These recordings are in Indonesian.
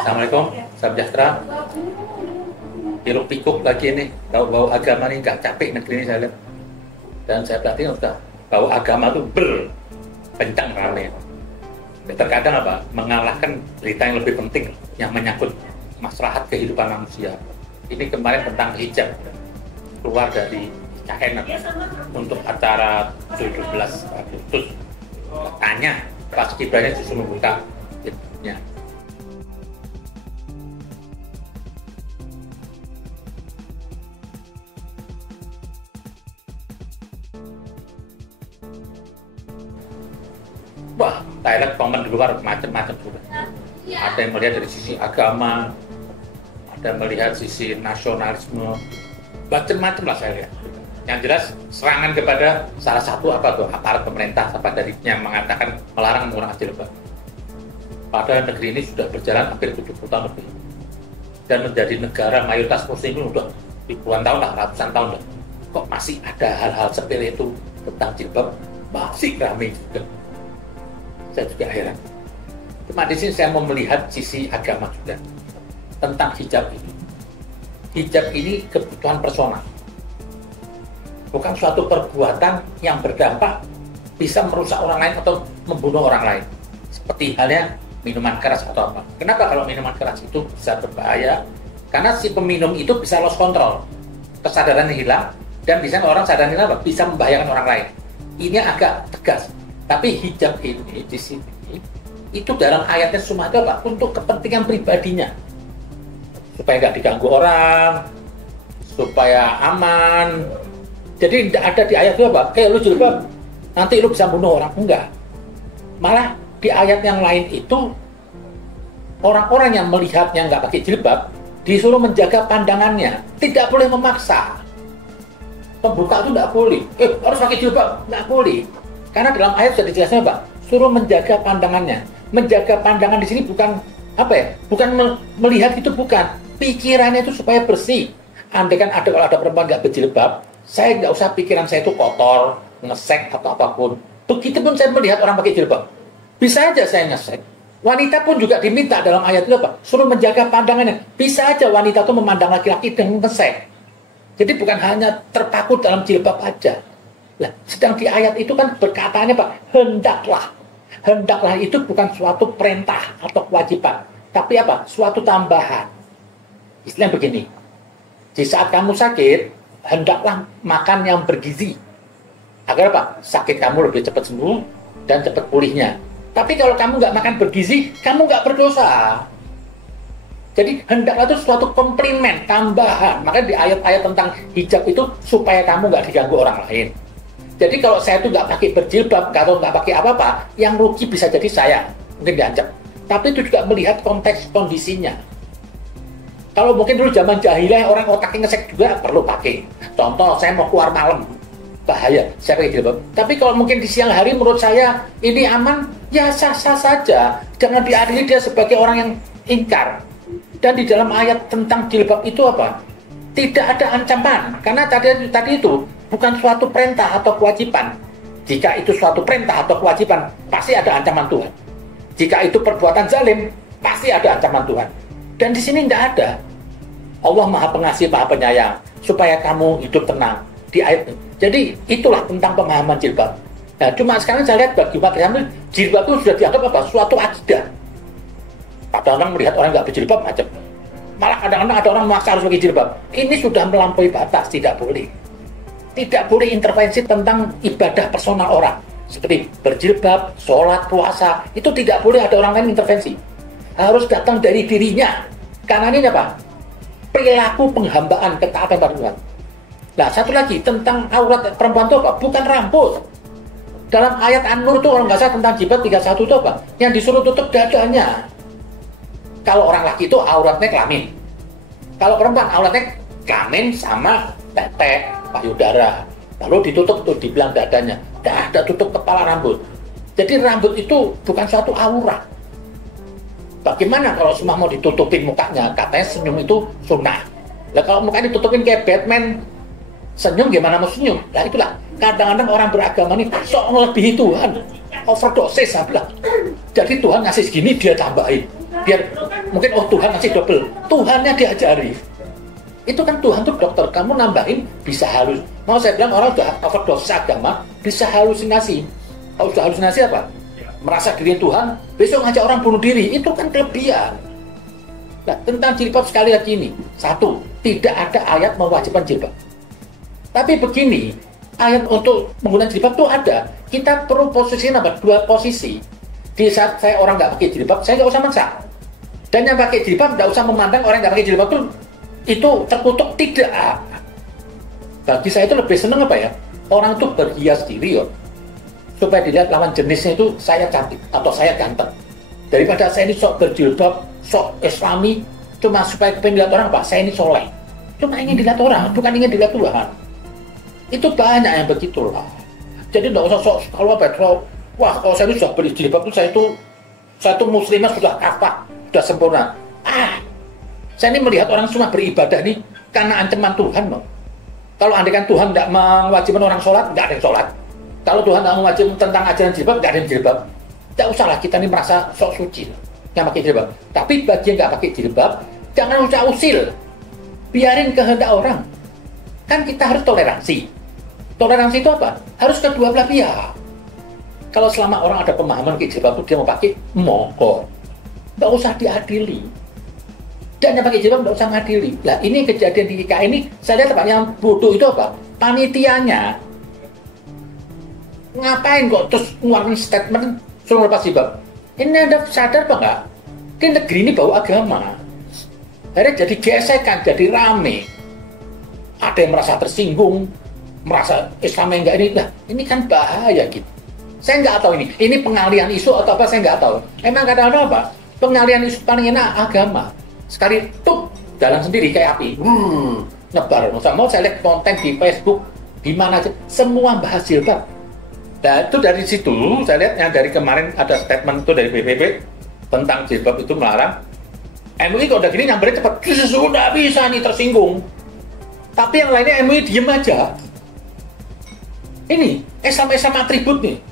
Assalamualaikum, salam sejahtera. Hiruk pikuk lagi ini, bau agama ini nggak capek negeri ini saya lihat. Dan saya perhatiin udah bau agama itu berkencang rame. Terkadang apa? Mengalahkan berita yang lebih penting yang menyangkut maslahat kehidupan manusia. Ini kemarin tentang hijab keluar dari China untuk acara 17 Agustus. Tanya Pak Gibran justru membuka hijabnya. Wah, Thailand komen di luar macam-macam sudah. Ada yang melihat dari sisi agama, ada yang melihat sisi nasionalisme, macam-macam lah saya lihat. Yang jelas serangan kepada salah satu aparat pemerintah apa dari yang mengatakan melarang menggunakan jilbab. Padahal negeri ini sudah berjalan hampir 70 tahun lebih dan menjadi negara mayoritas muslim itu sudah ribuan tahun lah, ratusan tahun lah. Kok masih ada hal-hal sepele itu tentang jilbab masih ramai juga. Saya juga heran. Cuma di sini saya mau melihat sisi agama juga tentang hijab ini. Hijab ini kebutuhan personal, bukan suatu perbuatan yang berdampak bisa merusak orang lain atau membunuh orang lain. Seperti halnya minuman keras atau apa. Kenapa kalau minuman keras itu bisa berbahaya? Karena si peminum itu bisa lost control, kesadarannya hilang, dan bisa orang sadar apa? Bisa membahayakan orang lain. Ini agak tegas. Tapi hijab ini di sini itu dalam ayatnya semua itu apa? Untuk kepentingan pribadinya, supaya nggak diganggu orang, supaya aman. Jadi tidak ada di ayat itu apa? Lu jilbab, nanti lu bisa bunuh orang. Enggak. Malah di ayat yang lain itu orang-orang yang melihatnya nggak pakai jilbab disuruh menjaga pandangannya, tidak boleh memaksa. Pembuka itu nggak boleh. Harus pakai jilbab, nggak boleh. Karena dalam ayat sudah dijelaskan apa? Suruh menjaga pandangannya. Menjaga pandangan di sini bukan apa ya? Bukan melihat itu bukan. Pikirannya itu supaya bersih. Andai kan kalau ada perempuan nggak berjilbab, saya nggak usah pikiran saya itu kotor, ngesek atau apapun. Begitupun saya melihat orang pakai jilbab, bisa aja saya ngesek. Wanita pun juga diminta dalam ayat itu apa? Suruh menjaga pandangannya. Bisa aja wanita itu memandang laki-laki dengan ngesek. Jadi bukan hanya terpaku dalam jilbab aja. Nah, sedang di ayat itu kan berkataannya Pak, hendaklah. Hendaklah itu bukan suatu perintah atau kewajiban, tapi apa? Suatu tambahan. Istilahnya begini, di saat kamu sakit, hendaklah makan yang bergizi. Agar apa? Sakit kamu lebih cepat sembuh dan cepat pulihnya. Tapi kalau kamu nggak makan bergizi, kamu nggak berdosa. Jadi hendaklah itu suatu komplimen, tambahan. Makanya di ayat-ayat tentang hijab itu supaya kamu nggak diganggu orang lain. Jadi kalau saya itu nggak pakai berjilbab atau nggak pakai apa-apa, yang rugi bisa jadi saya, mungkin diancam. Tapi itu juga melihat konteks kondisinya. Kalau mungkin dulu zaman jahiliyah orang otaknya ngesek juga perlu pakai. Contoh, saya mau keluar malam, bahaya, saya pakai jilbab. Tapi kalau mungkin di siang hari menurut saya ini aman, ya sah-sah saja. Jangan diadili dia sebagai orang yang ingkar. Dan di dalam ayat tentang jilbab itu apa? Tidak ada ancaman, karena tadi itu bukan suatu perintah atau kewajiban. Jika itu suatu perintah atau kewajiban, pasti ada ancaman Tuhan. Jika itu perbuatan zalim, pasti ada ancaman Tuhan. Dan di sini tidak ada. Allah Maha Pengasih, Maha Penyayang, supaya kamu hidup tenang. Di ayat ini. Jadi itulah tentang pemahaman jilbab. Nah, cuma sekarang saya lihat bagi umat Islam, jilbab itu sudah dianggap apa? Suatu akidah. Kadang-kadang melihat orang nggak berjilbab macam. Malah kadang-kadang ada orang memaksa harus pakai jilbab. Ini sudah melampaui batas, tidak boleh. Tidak boleh intervensi tentang ibadah personal orang. Seperti berjilbab, sholat, puasa. Itu tidak boleh ada orang lain intervensi. Harus datang dari dirinya. Karena ini apa? Perilaku penghambaan ketaatan pada Tuhan. Nah, satu lagi tentang aurat perempuan itu apa? Bukan rambut. Dalam ayat An-Nur itu kalau nggak salah tentang jilbab 31 itu apa? Yang disuruh tutup dadanya. Kalau orang laki itu auratnya kelamin. Kalau perempuan auratnya kelamin sama tete, payudara. Lalu ditutup tuh dibilang dadanya. Tidak ada tutup kepala rambut. Jadi rambut itu bukan suatu aurat. Bagaimana kalau semua mau ditutupin mukanya? Katanya senyum itu sunnah. Nah kalau mukanya ditutupin kayak Batman, senyum gimana mau senyum? Nah itulah. Kadang-kadang orang beragama ini sok melebihi Tuhan. Overdosis, saya bilang. Jadi Tuhan ngasih segini, dia tambahin. Biar Mungkin Tuhan ngasih double, Tuhannya diajari. Itu kan Tuhan tuh dokter, kamu nambahin bisa halus. Mau saya bilang orang udah overdosis agama bisa halusinasi. Kalau sudah halusinasi apa? Merasa diri Tuhan, besok ngajak orang bunuh diri, itu kan kelebihan. Nah, tentang jilbab sekali lagi ini, satu, tidak ada ayat mewajibkan jilbab. Tapi begini, ayat untuk menggunakan jilbab itu ada. Kita perlu posisinya apa? Dua posisi. Di saat saya orang nggak pakai jilbab, saya nggak usah maksa. Dan yang pakai jilbab nggak usah memandang orang nggak pakai jilbab itu terkutuk, tidak. Bagi saya itu lebih seneng apa ya? Orang itu berhias diri supaya dilihat lawan jenisnya itu saya cantik atau saya ganteng. Daripada saya ini sok berjilbab, sok islami, cuma supaya kepengen dilihat orang apa? Saya ini soleh. Cuma ingin dilihat orang, bukan ingin dilihat Tuhan. Itu banyak yang begitulah. Jadi nggak usah sok kalau apa? Kalau saya ini sudah berjilbab itu saya itu muslimah sudah kafah, sudah sempurna. Saya ini melihat orang semua beribadah nih karena ancaman Tuhan loh. Kalau andaikan Tuhan tidak mewajibkan orang sholat, nggak ada yang sholat. Kalau Tuhan tidak mewajibkan tentang ajaran jilbab, nggak ada yang jilbab. Tidak usahlah kita ini merasa sok suci yang pakai jilbab. Tapi bagi yang nggak pakai jilbab, jangan usah usil. Biarin kehendak orang. Kan kita harus toleransi. Toleransi itu apa? Harus kedua belah pihak. Kalau selama orang ada pemahaman pakai jilbab itu dia mau pakai, monggo. Nggak usah diadili. Dan yang pakai jilbab nggak usah ngadili. Lah ini kejadian di IKN ini, saya lihat yang bodoh itu apa? Panitianya. Ngapain kok terus ngeluarin statement suruh lepas jilbab? Ini Anda sadar apa nggak? Di negeri ini bau agama. Akhirnya jadi gesekan, jadi rame. Ada yang merasa tersinggung, merasa Islam yang enggak ini. Nah, ini kan bahaya gitu. Saya nggak tahu ini. Ini pengalihan isu atau apa, saya nggak tahu. Emang kadang-kadang apa? Pengalihan isu paling enak agama. Sekali tuh jalan sendiri kayak api, nyebar. Mau saya lihat konten di Facebook, di mana aja, semua bahas jilbab. Nah itu dari situ saya lihat yang dari kemarin ada statement itu dari PBB tentang jilbab itu melarang. MUI kalau udah gini nyamperin cepat, sudah bisa nih tersinggung. Tapi yang lainnya MUI diem aja. Ini Islam atribut nih,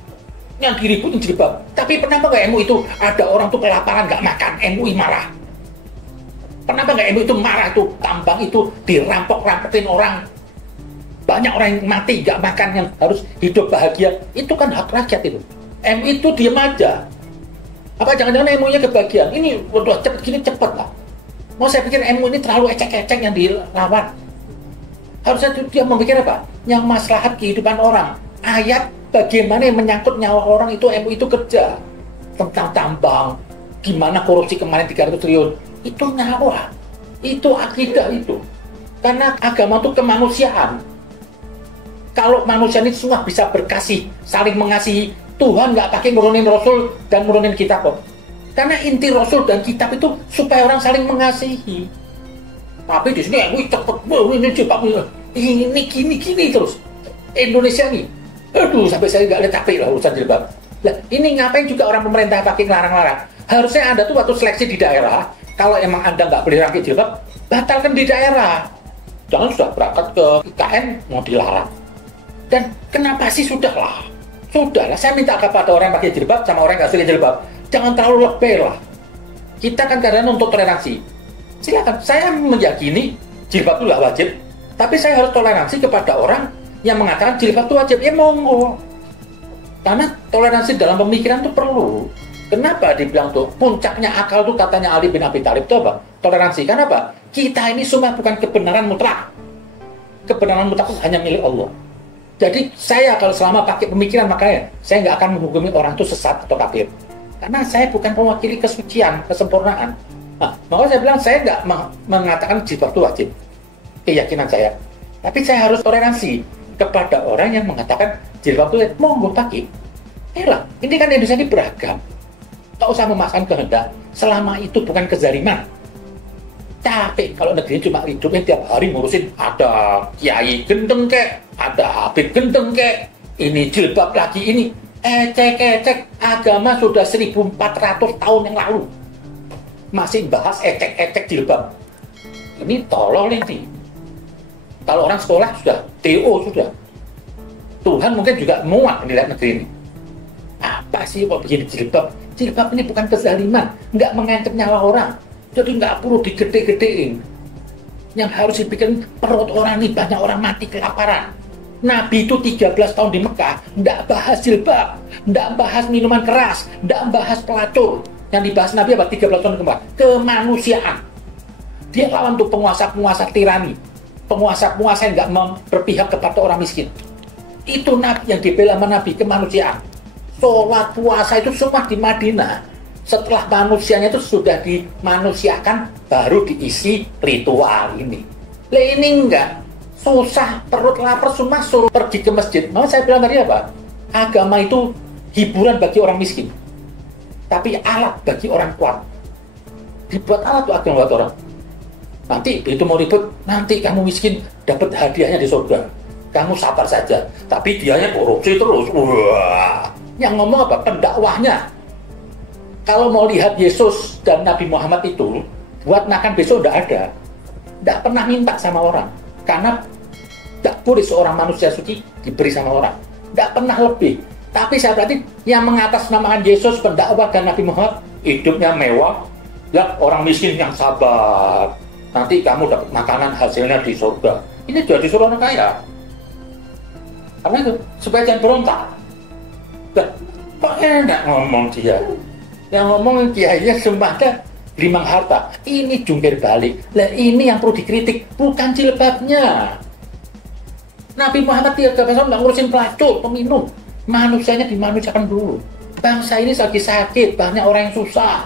yang diributin jilbab. Tapi kenapa nggak MUI itu ada orang tuh kelaparan nggak makan, MUI marah. Kenapa nggak MUI itu marah itu tambang itu dirampok-rampokin orang, banyak orang yang mati nggak makan yang harus hidup bahagia, itu kan hak rakyat itu. MUI itu diem aja. Apa jangan-jangan MUI-nya kebagian? Ini udah cepet gini cepet lah. Mau saya pikir MUI ini terlalu ecek-ecek yang dilawan. Harusnya dia memikir apa? Yang maslahat kehidupan orang. Ayat bagaimana yang menyangkut nyawa orang itu MUI itu kerja tentang tambang, gimana korupsi kemarin 300 triliun. Itu nyawa, itu akidah itu. Karena agama itu kemanusiaan. Kalau manusia ini semua bisa berkasih, saling mengasihi, Tuhan nggak pakai nurunin Rasul dan nurunin kitab kok. Karena inti Rasul dan kitab itu supaya orang saling mengasihi. Tapi di sini MUI cepet, ini gini terus. Indonesia nih, aduh sampai saya nggak lihat capek lah urusan jilbab. Lah ini ngapain juga orang pemerintah pakai ngelarang-larang? Harusnya Anda tuh waktu seleksi di daerah, kalau emang Anda nggak boleh pakai jilbab, batalkan di daerah. Jangan sudah berangkat ke IKN mau dilarang. Dan kenapa sih sudahlah, saya minta kepada orang yang pakai jilbab sama orang yang nggak pakai jilbab, jangan terlalu lebay lah. Kita kan kadang untuk toleransi. Silakan, saya meyakini jilbab itu nggak wajib, tapi saya harus toleransi kepada orang yang mengatakan jilbab itu wajib, ya monggo. Karena toleransi dalam pemikiran itu perlu. Kenapa dibilang tuh puncaknya akal tuh katanya Ali bin Abi Thalib itu apa? Toleransi. Karena apa? Kita ini semua bukan kebenaran mutlak. Kebenaran mutlak itu hanya milik Allah. Jadi saya kalau selama pakai pemikiran makanya saya nggak akan menghukumi orang itu sesat atau kafir. Karena saya bukan mewakili kesucian, kesempurnaan. Nah, makanya saya bilang saya nggak mengatakan jilbab itu wajib. Keyakinan saya. Tapi saya harus toleransi kepada orang yang mengatakan jilbab itu monggo pakai. Lah, ini kan Indonesia ini beragam. Tak usah memaksakan kehendak selama itu bukan kezaliman. Capek kalau negeri cuma hidupnya tiap hari ngurusin ada kiai gendeng kek, ada habib gendeng kek, ini jilbab lagi ini. Ecek-ecek agama sudah 1400 tahun yang lalu masih bahas ecek-ecek jilbab. Ini tolol ini. Kalau orang sekolah sudah TO sudah. Tuhan mungkin juga muak melihat negeri ini. Apa sih kok begini jilbab? Jilbab ini bukan kezaliman, nggak mengancam nyawa orang. Jadi nggak perlu digede-gedein. Yang harus dibikin perut orang ini banyak orang mati kelaparan. Nabi itu 13 tahun di Mekah, nggak bahas jilbab, nggak bahas minuman keras, nggak bahas pelacur. Yang dibahas Nabi apa? 13 tahun kemarin, kemanusiaan. Dia lawan tuh penguasa-penguasa tirani, penguasa-penguasa yang nggak berpihak kepada orang miskin. Itu Nabi yang dibela sama Nabi, kemanusiaan. Sholat, puasa itu semua di Madinah. Setelah manusianya itu sudah dimanusiakan, baru diisi ritual ini. Lah ini enggak. Susah, perut lapar, semua suruh pergi ke masjid. Mau saya bilang tadi apa? Agama itu hiburan bagi orang miskin, tapi alat bagi orang kuat. Dibuat alat tuh agama buat orang. Nanti itu mau ribut, nanti kamu miskin dapat hadiahnya di surga. Kamu sabar saja. Tapi dianya korupsi terus. Wah, yang ngomong apa? Pendakwahnya. Kalau mau lihat Yesus dan Nabi Muhammad itu, buat makan besok enggak ada. Enggak pernah minta sama orang. Karena tidak boleh seorang manusia suci diberi sama orang. Tidak pernah lebih. Tapi saya berarti yang mengatasnamakan Yesus, pendakwah dan Nabi Muhammad, hidupnya mewah. Ya, orang miskin yang sabar. Nanti kamu dapat makanan hasilnya di surga. Ini sudah disuruh orang kaya. Karena itu, supaya jangan berontak. Nah, kok enak ngomong dia. Yang ngomong kiainya semuanya limang harta. Ini jungkir balik. Lah ini yang perlu dikritik, bukan jilbabnya. Nabi Muhammad 13 tahun nggak ngurusin pelacur, peminum. Manusianya dimanusiakan dulu. Bangsa ini lagi sakit, banyak orang yang susah.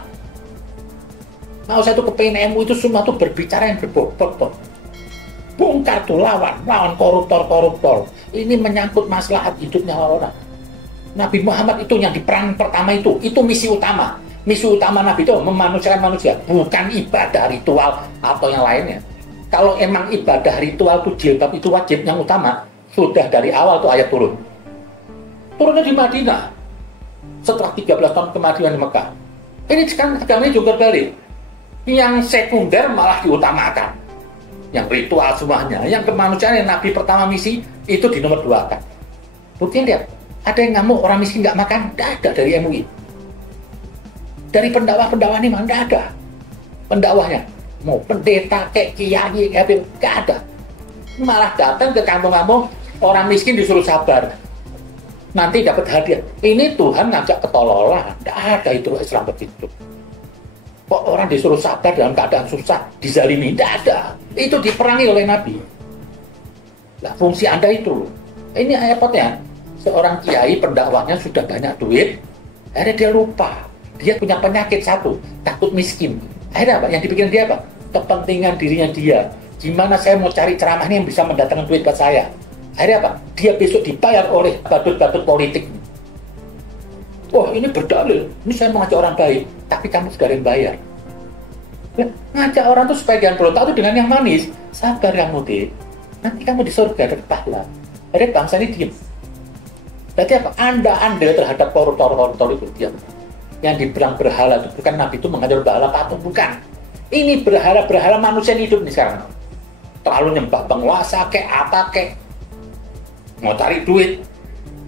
Mau saya tuh kepengen MU itu semua tuh berbicara yang berbobot tuh. Bongkar tuh lawan koruptor. Ini menyangkut maslahat hidupnya orang. Nabi Muhammad itu yang di perang pertama itu misi utama. Misi utama Nabi itu memanusiakan manusia, bukan ibadah ritual atau yang lainnya. Kalau emang ibadah ritual itu jilbab itu wajib yang utama, sudah dari awal tuh ayat turun. Turunnya di Madinah. Setelah 13 tahun kemajuan di Mekah. Ini sekarang agamanya juga balik. Yang sekunder malah diutamakan. Yang ritual semuanya, yang kemanusiaan yang Nabi pertama misi itu di nomor 2 kan. Buktinya lihat, ada yang ngamuk orang miskin nggak makan, nggak ada dari MUI. Dari pendakwah ini mah nggak ada pendakwahnya. Mau pendeta, kayak kiai, nggak ada. Malah datang ke kampung-kampung, orang miskin disuruh sabar. Nanti dapat hadiah. Ini Tuhan ngajak ketololan. Nggak ada itu Islam begitu. Kok orang disuruh sabar dalam keadaan susah, dizalimi? Nggak ada. Itu diperangi oleh Nabi. Nah, fungsi Anda itu. Ini repotnya. Seorang kiai pendakwahnya sudah banyak duit, akhirnya dia lupa. Dia punya penyakit satu, takut miskin. Akhirnya apa? Yang dipikirin dia apa? Kepentingan dirinya dia. Gimana saya mau cari ceramah ini yang bisa mendatangkan duit buat saya? Akhirnya apa? Dia besok dibayar oleh badut-badut politik. Oh, ini berdalil. Ini saya mengajak orang baik, tapi kamu sudah ada yang bayar. Ngajak orang tuh supaya jangan berontak itu dengan yang manis. Sabar kamu, deh. Nanti kamu di surga ada pahala. Akhirnya bangsa ini diem. Berarti apa? Anda andil terhadap koruptor itu diam. Yang dibilang berhala itu bukan Nabi itu mengajar berhala patung, bukan. Ini berhala manusia yang hidup nih sekarang. Terlalu nyembah penguasa kek apa kek. Mau cari duit.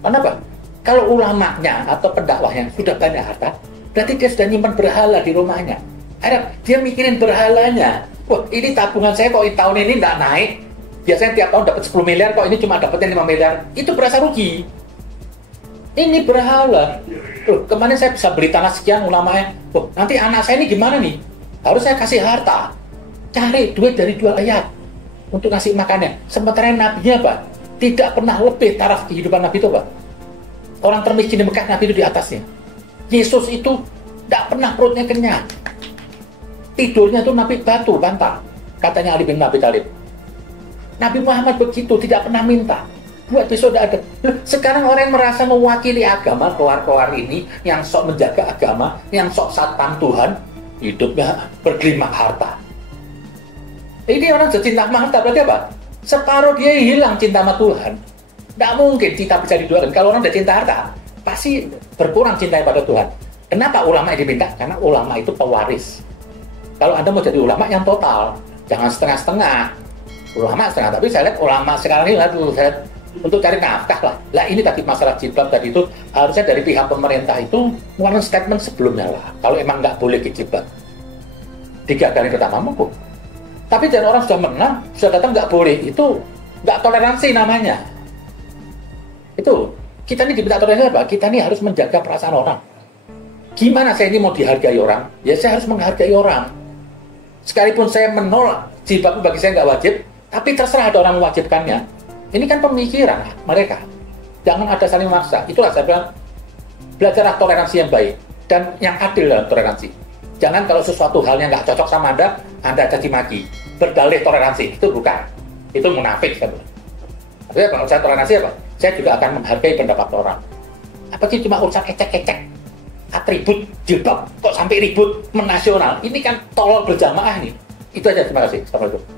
Kenapa? Kalau ulamanya atau pendakwahnya sudah banyak harta, berarti dia sudah nyimpan berhala di rumahnya. Akhirnya dia mikirin berhalanya. Wah, ini tabungan saya kok tahun ini nggak naik. Biasanya tiap tahun dapat 10 miliar, kok ini cuma dapatnya 5 miliar. Itu berasa rugi. Ini berhala. Loh, kemarin saya bisa beli tanah sekian ulamanya. Oh, nanti anak saya ini gimana nih? Harus saya kasih harta. Cari duit dari jual ayat untuk ngasih makannya. Sementara Nabinya apa? Tidak pernah lebih taraf kehidupan Nabi itu, Pak. Orang termiskin di Mekah, Nabi itu di atasnya. Yesus itu tidak pernah perutnya kenyang. Tidurnya itu Nabi batu, bantal. Katanya Ali bin Abi Thalib. Nabi Muhammad begitu, tidak pernah minta. Buat besok tidak ada. Sekarang orang yang merasa mewakili agama, keluar-keluar ini, yang sok menjaga agama, yang sok satpam Tuhan, hidupnya bergelimak harta. Ini orang secinta sama harta, berarti apa? Separuh dia hilang cinta sama Tuhan. Tidak mungkin cinta bisa diduakan. Kalau orang sudah cinta harta, pasti berkurang cinta pada Tuhan. Kenapa ulama yang diminta? Karena ulama itu pewaris. Kalau Anda mau jadi ulama yang total, jangan setengah-setengah. Ulama setengah, tapi saya lihat ulama sekarang ini untuk cari nafkah lah. Lah ini tadi masalah jilbab tadi itu harusnya dari pihak pemerintah itu mengeluarkan statement sebelumnya lah. Kalau emang nggak boleh jilbab. digagalin pertama monggo. Tapi jangan orang sudah menang, sudah datang nggak boleh, itu nggak toleransi namanya. Itu, kita ini diminta toleransi apa? Kita ini harus menjaga perasaan orang. Gimana saya ini mau dihargai orang? Ya saya harus menghargai orang. Sekalipun saya menolak, jilbab bagi saya nggak wajib, tapi terserah ada orang mewajibkannya. Ini kan pemikiran mereka. Jangan ada saling memaksa. Itulah saya bilang, belajarlah toleransi yang baik dan yang adil dalam toleransi. Jangan kalau sesuatu hal yang nggak cocok sama Anda caci maki, berdalih toleransi. Itu bukan. Itu munafik. Tapi kalau saya toleransi apa? Saya juga akan menghargai pendapat orang. Apa sih cuma urusan ecek-ecek? Atribut jilbab kok sampai ribut menasional? Ini kan tolol berjamaah nih. Itu aja, terima kasih. Assalamualaikum.